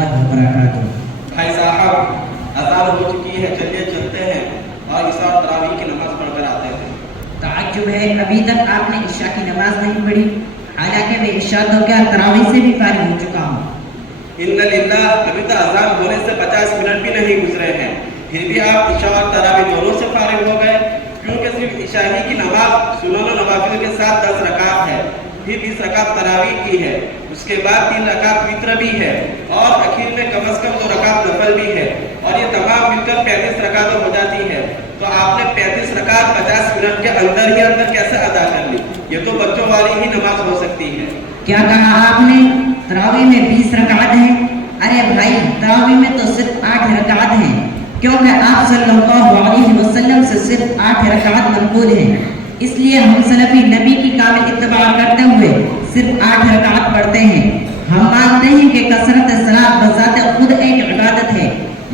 الله وبركاته. بھائی صاحب اذان ہو چکی ہے، چلیے چلتے ہیں اور عشاء اور تراویح کی نماز پڑھ کر آتے ہیں۔ تعجب ہے ابھی تک آپ نے عشاء کی نماز نہیں پڑھی، حالانکہ میں عشاء تو کیا تراویح سے بھی فارغ ہو چکا ہوں۔ ان للہ، ابھی تو اذان ہونے سے 50 منٹ بھی نہیں گزرے ہیں، پھر بھی آپ عشاء اور تراویح دونوں سے فارغ ہو گئے، کیونکہ صرف عشاء ہی کی نماز سنن و نوافل کے ساتھ 10 رکعت ہے، پھر 20 رکعت تراویح کی ہے، اس کے بعد 3 رکعت وتر بھی ہے، اور اخیر میں کم از کم 2 رکعت نفل بھی ہے، اور یہ تمام مل کر 35 رکعت ہو جاتی ہے۔ تو آپ نے 35 رکعت 50 منٹ کے اندر ہی اندر کیسے ادا کر لی؟ یہ تو بچوں والی ہی نماز ہو سکتی ہے۔ کیا کہا آپ نے؟ تراویح میں 20 رکعت ہیں؟ ارے بھائی، تراویح میں تو صرف 8 رکعت ہیں، کیونکہ آپ صلی اللہ علیہ وسلم سے صرف 8 رکعت منقول ہیں، اس لیے ہم سلفی نبی کی کامل اتباع کرتے ہوئے صرف 8 رکعت پڑھتے ہیں۔ ہم مانتے ہیں کہ کثرت صلاۃ بذات خود ایک عبادت ہے،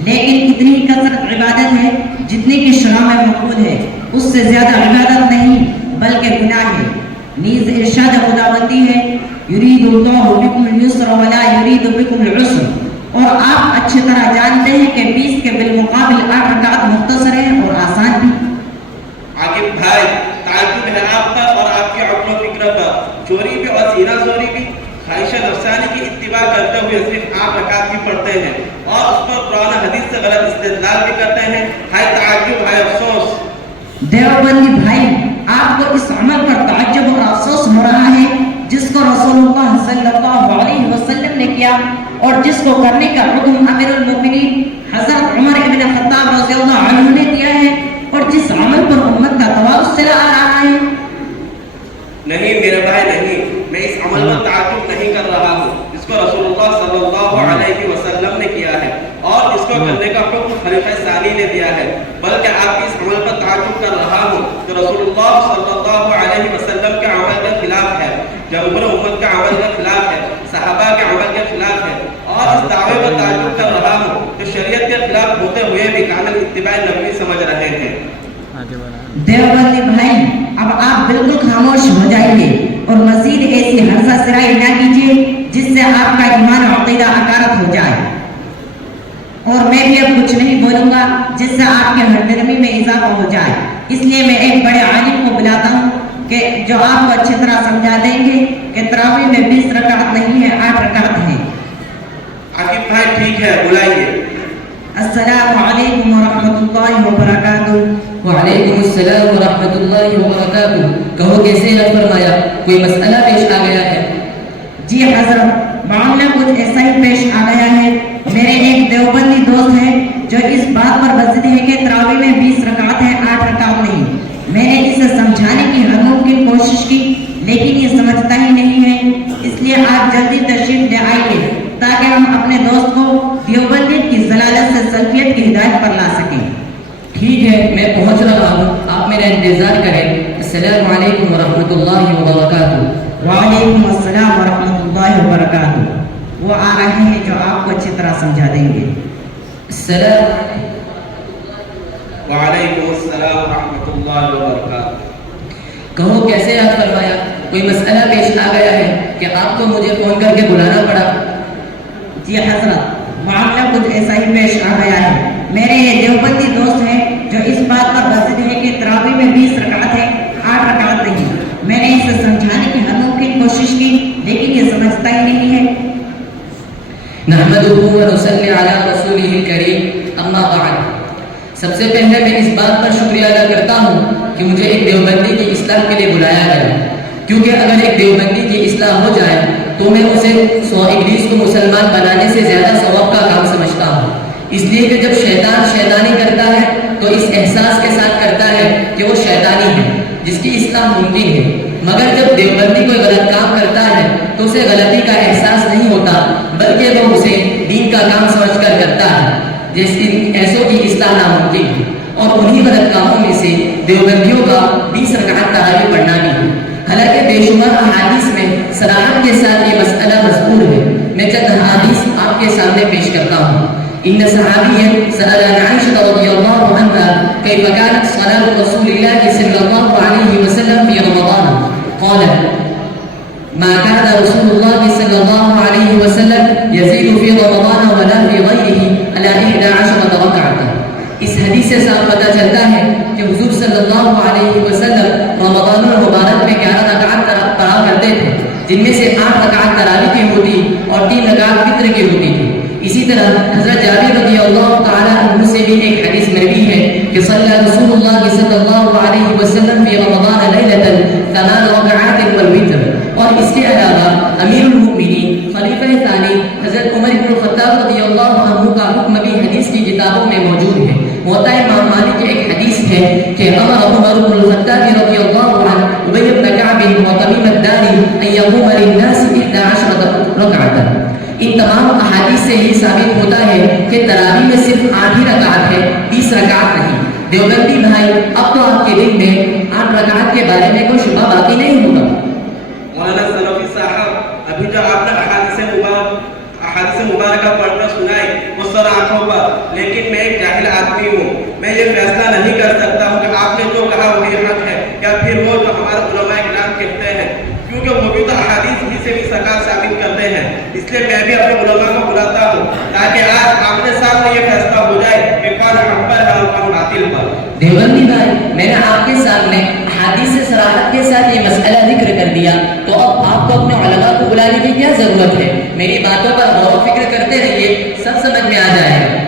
لیکن اتنی ہی کثرت عبادت ہے جتنی کہ شرع میں مقبول ہے، اس سے زیادہ عبادت نہیں بلکہ گناہ ہے۔ نیز ارشاد خداوندی ہے، یرید اللہ بکم الیسر ولا یرید بکم العسر، اور آپ اچھی طرح جانتے ہیں کہ 20 کے بالمقابل 8 رکعت مختصر ہیں اور آسان بھی۔ عاقب بھائی، تعجب ہے آپ پر اور آپ کی عقل و فکر پر، چوری بھی اور سینہ زوری بھی، خواہش نفسانی کی اتباع کرتے ہوئے صرف 8 رکعت بھی پڑھتے ہیں اور اس پر قرآن حدیث سے غلط استدلال بھی کرتے ہیں۔ ہائے تعجب، ہائے افسوس۔ دیوبندی بھائی، آپ کو اس عمل پر تعجب اور افسوس ہو رہا ہے جس کو رسول اللہ صلی اللہ علیہ وسلم نے کیا اور جس کو کرنے کا حکم امیر المومنین حضرت عمر ابن خطاب رضی اللہ عنہ نے دیا ہے، اور جس عمل پر امت کا توارث چلا آ رہا ہے۔ نہیں میرے بھائی، نہیں، میں اس عمل پر تعجب نہیں کر رہا ہوں جس کو رسول اللہ صلی اللہ علیہ وسلم نے کیا ہے اور جس کو کرنے کا حکم خلیفہ ثانی نے دیا ہے، بلکہ آپ اس عمل پر تعجب کر رہا ہوں جو رسول اللہ صلی اللہ علیہ وسلم کے عمل کے خلاف ہے، جمہور امت کے عمل کے خلاف ہے، صحابہ کے عمل کے خلاف ہے، اور اس دعوے پر تعجب کر رہا ہوں جو شریعت کے خلاف ہوتے ہوئے بھی کامل اتباع نبوی سمجھ رہے ہیں۔ دیوبندی بھائی، اب آپ بالکل خاموش ہو جائیے اور مزید ایسی ہرزہ سرائی نہ کیجیے جس سے آپ کا ایمان و عقیدہ اکارت ہو جائے، اور میں بھی اب کچھ نہیں بولوں گا جس سے آپ کے ہمدردی میں اضافہ ہو جائے، اس لیے میں ایک بڑے عالم کو بلاتا ہوں کہ جو آپ کو اچھی طرح سمجھا دیں گے کہ تراویح میں 20 رکعت نہیں ہے، 8 رکعت ہیں۔ عاقب بھائی ٹھیک ہے، بلائیے۔ السلام علیکم ورحمۃ اللہ وبرکاتہ۔ وعلیکم السلام ورحمۃ اللہ وبرکاتہ۔ کہو کیسے ہے؟ فرمایا کوئی مسئلہ پیش آ گیا ہے؟ جی حضرت، معاملہ کچھ ایسا ہی پیش آ گیا ہے۔ میرے ایک دیوبندی دوست ہے جو اس بات پر بضد ہے کہ تراویح میں 20 رکعت ہے، 8 رکعت نہیں۔ میں نے اسے سمجھانے کی ہر ممکن کوشش کی لیکن یہ سمجھتا ہی نہیں ہے، اس لیے آپ جلدی تشریف لے آئیے تاکہ ہم اپنے دوست کو دیوبندیت کی ضلالت سے سلفیت کی ہدایت پر لا سکیں۔ ٹھیک ہے، میں پہنچ رہا ہوں، آپ میرا انتظار کریں۔ السلام علیکم ورحمۃ اللہ وبرکاتہ۔ وعلیکم السلام ورحمۃ اللہ وبرکاتہ۔ وہ آ رہے ہیں جو آپ کو اچھی طرح سمجھا دیں گے۔ السلام وعلیکم السلام ورحمۃ اللہ وبرکاتہ۔ کہو کیسے آپ؟ فرمایا کوئی مسئلہ پیش آ گیا ہے کہ آپ کو مجھے فون کر کے بلانا پڑا؟ جی حضرت، معاملہ کچھ ایسا ہی پیش آ گیا ہے۔ میرے یہ دیوبندی دوست ہیں جو اس بات پر بضد ہے کہ تراویح میں 20 رکعت ہے، 8 رکعت نہیں۔ میں نے اسے سمجھانے کی ہر ممکن کوشش کی لیکن یہ سمجھتا ہی نہیں ہے۔ نحمدہ ونصلی علی رسولہ الکریم، اما بعد۔ سب سے پہلے میں اس بات پر شکریہ ادا کرتا ہوں کہ مجھے ایک دیوبندی کی اصلاح کے لیے بلایا گیا، کیونکہ اگر ایک دیوبندی کی اصلاح ہو جائے تو میں اسے 100 ابلیس کو مسلمان بنانے سے زیادہ ثواب کا کام سمجھتا ہوں، اس لیے کہ جب شیطان شیطانی کرتا ہے تو اس احساس کے ساتھ کرتا ہے کہ وہ شیطانی ہے جس کی اصلاح ممکن ہے، مگر جب دیوبندی کوئی غلط کام کرتا ہے تو اسے غلطی کا احساس نہیں ہوتا بلکہ وہ اسے دین کا کام سمجھ کر کرتا ہے، جس ایسوں کی اصلاح ناممکن ہے، اور انہی غلط کاموں میں سے دیوبندیوں کا 20 رکعت تراویح پڑھنا بھی ہے۔ حالانکہ بے شمار احادیث میں صراحت کے ساتھ یہ مسئلہ مذکور ہے۔ میں چند احادیث آپ کے سامنے پیش کرتا ہوں۔ ان صحابیا سأل عن عائشة رضی اللہ عنها كيف كانت صلاة رسول الله صلى الله عليه وسلم في رمضان قالت ما كان رسول الله صلى الله عليه وسلم يزيد في رمضان ولا اس حدیث سے صاف پتہ چلتا ہے کہ حضور صلی اللہ علیہ وسلم رمضان المبارک میں 11 رکعات پڑھا کرتے تھے، جن میں سے 8 رکعات تراویح کی ہوتی اور 3 رکعات وتر کی ہوتی تھی۔ اسی طرح حضرت جابر رضی اللہ تعالی عنہ سے بھی ایک حدیث مروی ہے کہ صلی رسول اللہ صلی اللہ علیہ وسلم فی رمضان لیلۃ 8 رکعات والوتر۔ اور اس کے علاوہ امیر المؤمنین خلیفہ ثانی حضرت عمر بن الخطاب رضی اللہ عنہ کا حکم بھی حدیث کی کتابوں میں موجود ہے۔ موطا امام مالک کی ایک حدیث ہے کہ امر عمر بن الخطاب رضی اللہ عنہ ابی بن کعب و تمیم الداری ان یقوم للناس 11 رکعۃ۔ ان تمام احادیث سے یہ ثابت ہوتا ہے کہ تراویح میں صرف 8 ہی رکعت ہے، 20 رکعت نہیں۔ دیوبندی بھائی، اب تو آپ کے دل میں 8 رکعت کے بارے میں کوئی شبہ باقی نہیں ہوگا۔ مولانا سلفی صاحب، ابھی جو آپ نے احادیث مبارکہ پڑھنا سنائے وہ سر آنکھوں پر، لیکن میں ایک جاہل آدمی ہوں، میں یہ فیصلہ نہیں کر سکتا ہوں کہ آپ نے جو کہا وہی حق ہے یا پھر وہ جو ہمارے علماء کرام کہتے ہیں، کیونکہ وہ بھی تو احادیث ہی سے بھی سکا ثابت کرتے ہیں۔ اس لیے میں بھی اپنے علماء کو بلاتا ہوں تاکہ آج آمنے سامنے یہ فیصلہ ہو جائے کہ کون حق پر ہے اور کون باطل پر۔ دیوبندی بھائی، میں نے آپ کے سامنے حدیث سے صراحت کے ساتھ یہ مسئلہ ذکر کر دیا، تو اب آپ کو اپنے علماء کو بلانے کی کیا ضرورت ہے؟ میری باتوں پر غور و فکر کرتے رہیے، سب سمجھ میں آ جائے گا۔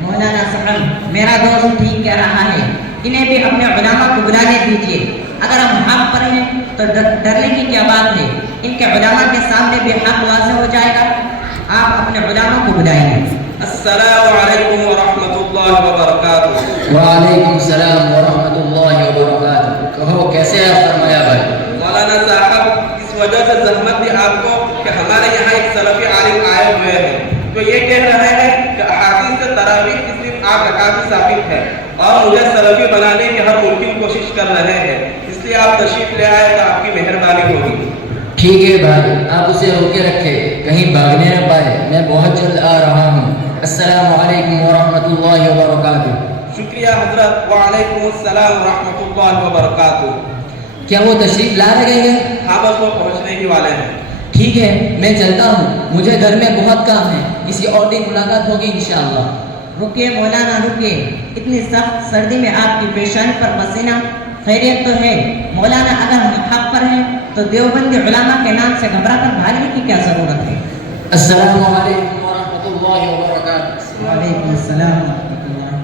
مولانا صاحب، میرا دوست ٹھیک کہہ رہا ہے، انہیں بھی اپنے علماء کو بلانے دیجیے۔ اگر ہم حق پر ہیں تو ڈرنے کی کیا بات ہے؟ ان کے علماء کے سامنے بھی حق واضح ہو جائے گا۔ آپ اپنے علماء کو بلائیے۔ السلام علیکم ورحمۃ اللہ وبرکاتہ۔ وعلیکم السلام ورحمۃ اللہ وبرکاتہ۔ کہو کیسے ہیں فرمایا بھائی؟ مولانا صاحب، اس وجہ سے زحمت دی آپ کو کہ ہمارے یہاں ایک سلفی عالم آئے ہوئے ہیں جو یہ کہہ رہے ہیں کہ احادیث سے تراویح کی صرف 8 رکعت ثابت ہے اور مجھے سلفی بنانے کی ہر ممکن کوشش کر رہے ہیں، اس لیے آپ تشریف لے آئے تو آپ کی مہربانی ہوگی۔ ٹھیک ہے بھائی، آپ اسے روکے رکھے، کہیں بھاگنے نہ پائے، میں بہت جلد آ رہا ہوں۔ السلام علیکم ورحمۃ اللہ وبرکاتہ۔ شکریہ حضرت، وعلیکم السلام ورحمۃ اللہ وبرکاتہ۔ کیا وہ تشریف لا رہے ہیں؟ ہاں، بس وہ پہنچنے ہی والے ہیں۔ ٹھیک ہے، میں چلتا ہوں، مجھے گھر میں بہت کام ہے، کسی اور دن ملاقات ہوگی انشاءاللہ۔ رکے مولانا رکے، اتنی سخت سردی میں آپ کی پیشانی پر پسینہ، خیریت تو ہے؟ مولانا اگر ہم حق پر ہیں تو دیوبندی علماء کے نام سے گھبرا کر بھاگنے کی کیا ضرورت ہے؟ السلام علیکم ورحمۃ اللہ وبرکاتہ۔ وعلیکم السلام ورحمۃ اللہ۔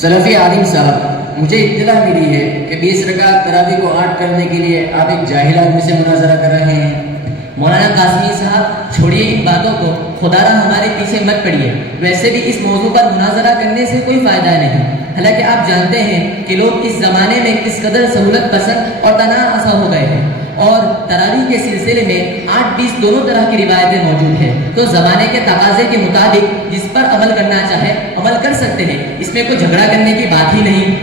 سلفی عالم صاحب، مجھے اطلاع ملی ہے کہ 20 رکعت تراویح کو 8 کرنے کے لیے آپ ایک جاہل آدمی سے مناظرہ کر رہے ہیں۔ مولانا قاسمی صاحب، چھوڑیے ان باتوں کو، خدا را ہمارے پیچھے مت پڑیے۔ ویسے بھی اس موضوع پر مناظرہ کرنے سے کوئی فائدہ نہیں، حالانکہ آپ جانتے ہیں کہ لوگ اس زمانے میں کس قدر سہولت پسند اور تناع آسا ہو گئے ہیں، اور تراویح کے سلسلے میں 8-20 دونوں طرح کی روایتیں موجود ہیں، تو زمانے کے تقاضے کے مطابق جس پر عمل کرنا چاہے عمل کر سکتے ہیں، اس میں کوئی جھگڑا کرنے کی بات ہی نہیں۔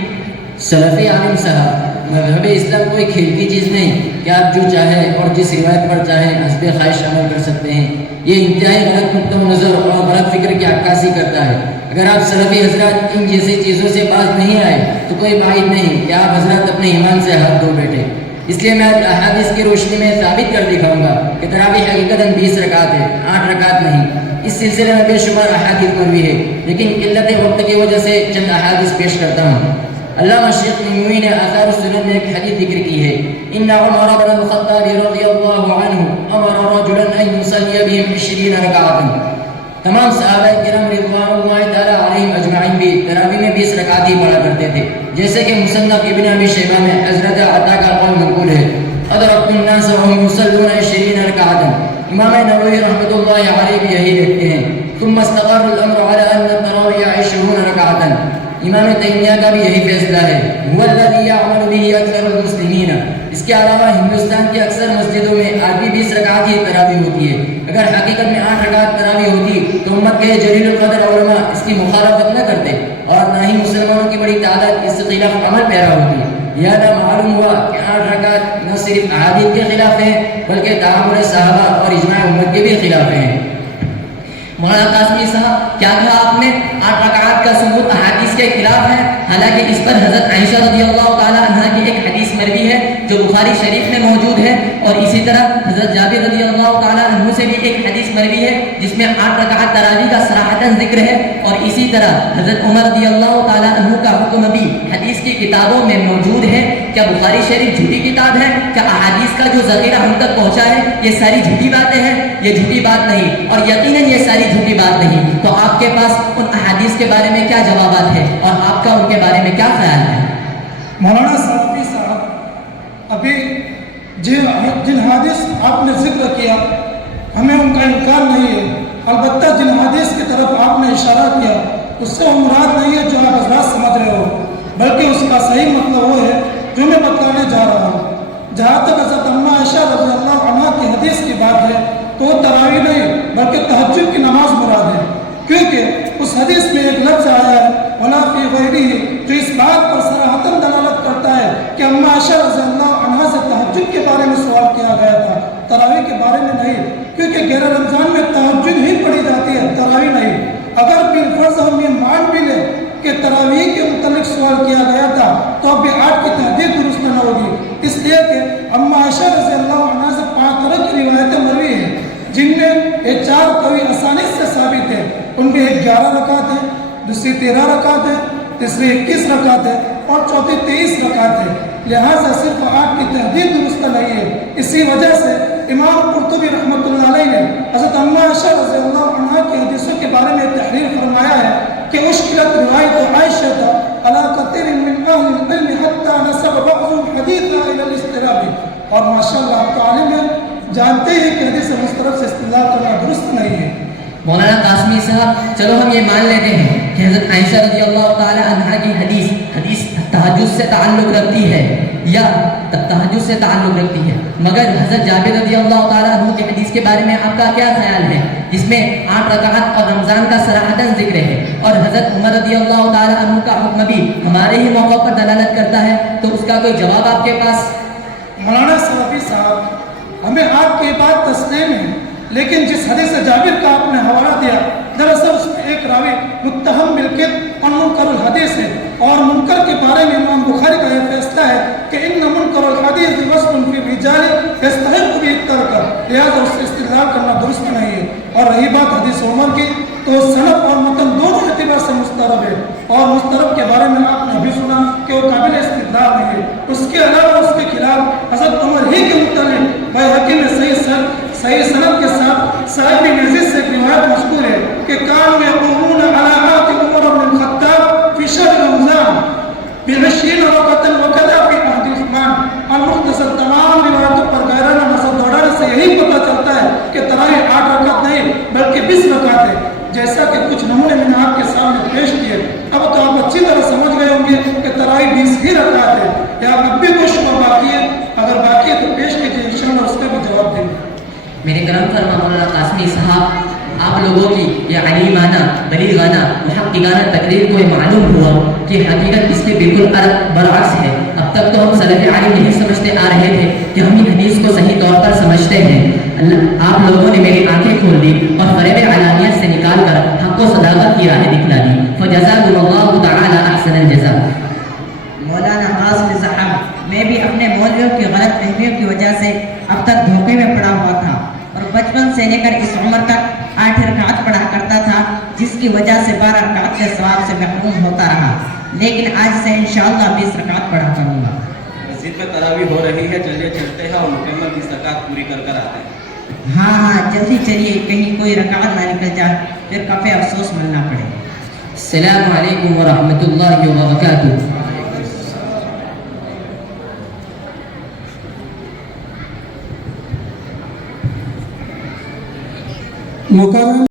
سلفی عالم صاحب، مذہب اسلام کوئی کھیل کی چیز نہیں کہ آپ جو چاہیں اور جس روایت پر چاہیں حسب خواہش عمل کر سکتے ہیں۔ یہ انتہائی غلط نقطہ نظر اور غلط فکر کی عکاسی کرتا ہے۔ اگر آپ سلفی حضرات ان جیسی چیزوں سے باز نہیں آئے تو کوئی بعید نہیں کہ آپ حضرات اپنے ایمان سے ہاتھ دھو بیٹھے۔ اس لیے میں احادیث کی روشنی میں ثابت کر دکھاؤں گا کہ تراویح حقیقتاً 20 رکعت ہے، 8 رکعت نہیں۔ اس سلسلے میں بے شمار احادیث مروی ہے، لیکن قلت وقت کی وجہ سے چند احادیث پیش کرتا ہوں۔ علامہ شیخ نموی نے آثار السنن میں ایک حدیث ذکر کی ہے، ان عمر بن الخطاب رضی اللہ عنہ امر رجلا ان یصلی بهم 20 رکعتا۔ تمام صحابہ کرام رضوان اللہ تعالی علیہم اجمعین بھی تراویح میں 20 رکعت ہی پڑھا کرتے تھے، جیسے کہ مصنف ابن ابی شیبہ میں حضرت عطا کا قول منقول ہے، ادرکت الناس وهم يصلون 20 رکعتا۔ امام نووی رحمۃ اللہ علیہ بھی یہی لکھتے ہیں، ثم استقر الامر على ان التراویح 20 رکعتا۔ امام تیمیہ کا بھی یہی فیصلہ ہے، هو الذي يعمل به اکثر المسلمین۔ اس کے علاوہ ہندوستان کی اکثر مسجدوں میں آج بھی 20 رکعت ہی تراویح ہوتی ہے۔ اگر حقیقت میں 8 رکعت تراویح ہوتی تو امت کے جلیل القدر علماء اس کی مخالفت نہ کرتے اور نہ ہی مسلمانوں کی بڑی تعداد اس کے خلاف عمل پیرا ہوتی۔ لہذا معلوم ہوا کہ 8 رکعت نہ صرف احادیث کے خلاف ہیں بلکہ تعامل صحابہ اور اجماع امت کے بھی خلاف ہیں۔ مولانا قاسمی صاحب، کیا کہا آپ نے؟ 8 رکعات کا ثبوت احادیث کے خلاف ہے، حالانکہ اس پر حضرت عائشہ رضی اللہ تعالی عنہا کی ایک حدیث مروی ہے جو بخاری شریف میں موجود ہے، اور اسی طرح حضرت جابر رضی اللہ تعالی عنہ سے بھی ایک حدیث مروی ہے جس میں 8 رکعت تراویح کا صراحتاً ذکر ہے، اور اسی طرح حضرت عمر رضی اللہ تعالیٰ عنہ کا حکم بھی حدیث کی کتابوں میں موجود ہے۔ کیا بخاری شریف جھوٹی کتاب ہے؟ کیا احادیث کا جو ذخیرہ ہم تک پہنچا ہے یہ ساری جھوٹی باتیں ہیں؟ یہ جھوٹی بات نہیں، اور یقیناً یہ ساری جھوٹی بات نہیں۔ تو آپ کے پاس ان احادیث کے بارے میں کیا جوابات ہیں اور آپ کا ان کے بارے میں کیا خیال ہے؟ مولانا صافی صاحب، ابھی جن حدیث آپ نے ذکر کیا ہمیں ان کا انکار نہیں ہے، البتہ جن حدیث کی طرف آپ نے اشارہ کیا اس سے وہ مراد نہیں ہے جو آپ حضرات سمجھ رہے ہو، بلکہ اس کا صحیح مطلب وہ ہے جو میں بتانے جا رہا ہوں۔ جہاں تک حضرت اماں عائشہ رضی اللہ عنہا کی حدیث کی بات ہے تو وہ تراویح نہیں بلکہ تہجد کی نماز مراد ہے، کیونکہ اس حدیث میں ایک لفظ آیا ہے وَلَا فِي غَيْرِهِ، جو اس بات پر صراحتاً دلالت کرتا ہے کہ اماں عائشہ رضی اللہ عنہا سے تہجد کے بارے میں سوال کیا گیا تھا، تراویح کے بارے میں نہیں، کیونکہ 11 رمضان میں تہجد ہی پڑھی جاتی ہے، تراویح نہیں۔ اگر بالفرض ہم یہ مان بھی لیں کہ تراویح کے متعلق سوال کیا گیا تھا تو اب بھی 8 کی تحدید درست نہ ہوگی، اس لیے کہ اماں عائشہ رضی اللہ عنہا سے 5 طرح کی روایتیں مروی ہیں جن میں یہ 4 قوی اسانید سے ثابت ہے، ان میں ایک 11 رکعت ہے، دوسری 13 رکعت ہے، تیسری 21 رکعت ہے اور چوتھی 23 رکعت ہے، لہٰذا صرف 8 کی تحدید درست نہیں ہے۔ اسی وجہ سے امام قرطبی رحمۃ اللہ علیہ نے حضرت اماں عائشہ رضی اللہ عنہا کی حدیثوں کے بارے میں تحریر فرمایا ہے کہ اشکلت روایت عائشہ علی کثیر من اہل العلم حتی نسب بعضهم حدیثا الی الاضطراب، اور ماشاءاللہ آپ تو عالم ہیں، جانتے ہیں کہ حدیث مسترب سے استدلال کرنا درست نہیں ہے۔ مولانا قاسمی صاحب، چلو ہم یہ مان لیتے ہیں کہ حضرت عائشہ رضی اللہ تعالی عنہا کی حدیث تہجد سے تعلق رکھتی ہے یا تہجد سے تعلق رکھتی ہے، مگر حضرت جابر رضی اللہ تعالی عنہ کی حدیث کے بارے میں آپ کا کیا خیال ہے جس میں 8 رکعت اور رمضان کا صراحتاً ذکر ہے، اور حضرت عمر رضی اللہ تعالی عنہ کا حکم بھی ہمارے ہی موقع پر دلالت کرتا ہے، تو اس کا کوئی جواب آپ کے پاس؟ مولانا صافی صاحب، ہمیں آپ کی بات تسلیم ہے، لیکن جس حدیث جابر کا آپ نے حوالہ دیا دراصل اس میں ایک راوی متہم بالکذب اور منکر الحدیث ہے، اور منکر کے بارے میں امام بخاری کا یہ فیصلہ ہے کہ ان منکر الحدیث وصف فی الرجال یستحق به الترک، لہذا اس سے استدلال کرنا درست نہیں ہے۔ اور رہی بات حدیث عمر کی تو سند اور متن دونوں اعتبار سے مسترب ہے، اور مسترب کے بارے میں آپ نے بھی سنا کہ وہ قابل استدلال نہیں ہے، اس کے علاوہ اس کے خلاف حضرت عمر ہی کے متعلق بیہقی میں صحیح سند کے ساتھ صاحب عزیز سے ایک روایت مذکور ہے کہ کانوا یقومون علی عہد عمر بن الخطاب فی شہر رمضان ب20 رکعۃ وکذا فی عہد عثمان۔ المختصر تمام روایتوں پر غیرانہ نظر دوڑانے سے یہی پتہ چلتا ہے کہ تراویح 8 رکعت نہیں بلکہ 20 رکعت ہے، جیسا کہ کچھ نمونے میں نے آپ کے سامنے پیش کیے۔ اب تو آپ اچھی طرح سمجھ گئے ہوں گے کہ تراویح 20 ہی رکعت ہے، یا اب بھی کوئی شبہ باقی ہے؟ اگر باقی ہے تو پیش کیجیے، انشاءاللہ اس کا بھی جواب دیں گے۔ میرے کرم فرما مولانا قاسمی صاحب، آپ لوگوں کی یہ علیمانہ بلیغانہ محققانہ تقریر کو یہ معلوم ہوا کہ حقیقت اس کے بالکل برعکس ہے۔ اب تک تو ہم سلف علی نہیں سمجھتے آ رہے تھے کہ ہم ان حدیث کو صحیح طور پر سمجھتے ہیں، آپ لوگوں نے میری آنکھیں کھول دی اور فریب علانیت سے نکال کر حق و صداقت کی راہ دکھلا دی، فجزاکم اللہ تعالی احسن الجزاء۔ مولانا قاسمی صاحب، میں بھی اپنے مولویوں کی غلط فہمیوں کی وجہ سے اب تک دھوکے میں پڑا ہوا تھا، اور بچپن سے لے کر اس عمر تک 8 رکعت پڑھا کرتا تھا، جس کی وجہ سے 12 رکعت کے ثواب سے محروم ہوتا رہا، لیکن آج سے انشاءاللہ 20 رکعت پڑھا کروں گا۔ مسجد میں تراویح ہو رہی ہے، چلیے چلتے ہیں اور مکمل 20 رکعت پوری کر کر آتے ہیں۔ ہاں جلدی چلیے، کہیں کوئی رکعت نہ نکل جائے، پھر کفے افسوس ملنا پڑے۔ السلام علیکم ورحمۃ اللہ وبرکاتہ۔ مکرم